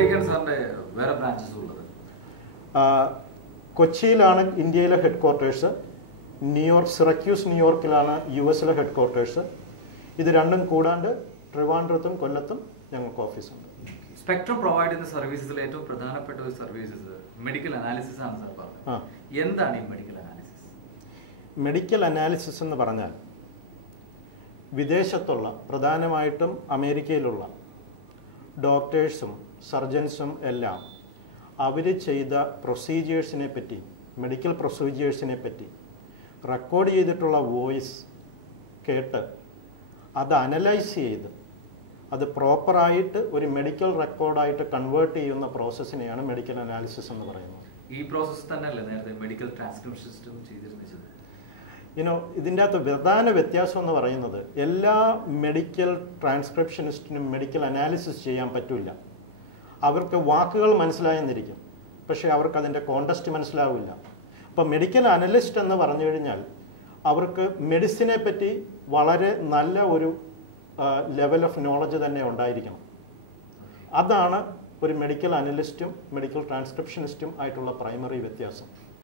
എവിടേക്കാണ് സാറിന്റെ വേറെ ബ്രാഞ്ചസ് ഉള്ളത്? കൊച്ചിയിലാണ് ഇന്ത്യയിലെ ഹെഡ് ക്വാർട്ടേഴ്സ്. ന്യൂയോർക്ക്, സിറക്യൂസ് ന്യൂയോർക്കിലാണ് US ഹെഡ് ക്വാർട്ടേഴ്സ്. ഇത് രണ്ടും കൂടാണ്ട് ട്രിവാൻഡ്രത്തും കൊല്ലത്തും ഞങ്ങൾക്ക് ഓഫീസുണ്ട്. സ്പെക്ട്രം പ്രൊവൈഡ് ചെയ്യുന്ന സർവീസസിൽ ഏറ്റവും പ്രധാനപ്പെട്ട ഒരു സർവീസസ് മെഡിക്കൽ അനാലിസിസ് ആണ് സാർ പറഞ്ഞത്. എന്താണ് ഈ മെഡിക്കൽ അനാലിസിസ്? മെഡിക്കൽ അനാലിസിസ് എന്ന് പറഞ്ഞാൽ വിദേശത്തുള്ള, പ്രധാനമായിട്ടും അമേരിക്കയിലുള്ള ഡോക്ടേഴ്സും സർജൻസും എല്ലാം അവർ ചെയ്ത പ്രൊസീജിയേഴ്സിനെ പറ്റി, മെഡിക്കൽ പ്രൊസീജിയേഴ്സിനെ പറ്റി റെക്കോർഡ് ചെയ്തിട്ടുള്ള വോയിസ് കേട്ട് അത് അനലൈസ് ചെയ്ത് അത് പ്രോപ്പറായിട്ട് ഒരു മെഡിക്കൽ റെക്കോർഡായിട്ട് കൺവേർട്ട് ചെയ്യുന്ന പ്രോസസ്സിനെയാണ് മെഡിക്കൽ അനാലിസിസ് എന്ന് പറയുന്നത്. ഈ പ്രോസസ്സ് തന്നെയല്ലേ നേരത്തെ മെഡിക്കൽ ട്രാൻസ്ക്രിപ്ഷൻ സിസ്റ്റം ചെയ്തിരുന്നത്? ഇതിൻ്റെ അകത്ത് പ്രധാന വ്യത്യാസം എന്ന് പറയുന്നത് എല്ലാ മെഡിക്കൽ ട്രാൻസ്ക്രിപ്ഷനിസ്റ്റിനും മെഡിക്കൽ അനാലിസിസ് ചെയ്യാൻ പറ്റില്ല. അവർക്ക് വാക്കുകൾ മനസ്സിലായെന്നിരിക്കും, പക്ഷേ അവർക്ക് അതിൻ്റെ കോണ്ടസ്റ്റ് മനസ്സിലാവില്ല. അപ്പോൾ മെഡിക്കൽ അനലിസ്റ്റ് എന്ന് പറഞ്ഞു കഴിഞ്ഞാൽ അവർക്ക് മെഡിസിനെ പറ്റി വളരെ നല്ല ഒരു ലെവൽ ഓഫ് നോളജ് തന്നെ ഉണ്ടായിരിക്കണം. അതാണ് ഒരു മെഡിക്കൽ അനലിസ്റ്റും മെഡിക്കൽ ട്രാൻസ്ക്രിപ്ഷനിസ്റ്റും ആയിട്ടുള്ള പ്രൈമറി വ്യത്യാസം.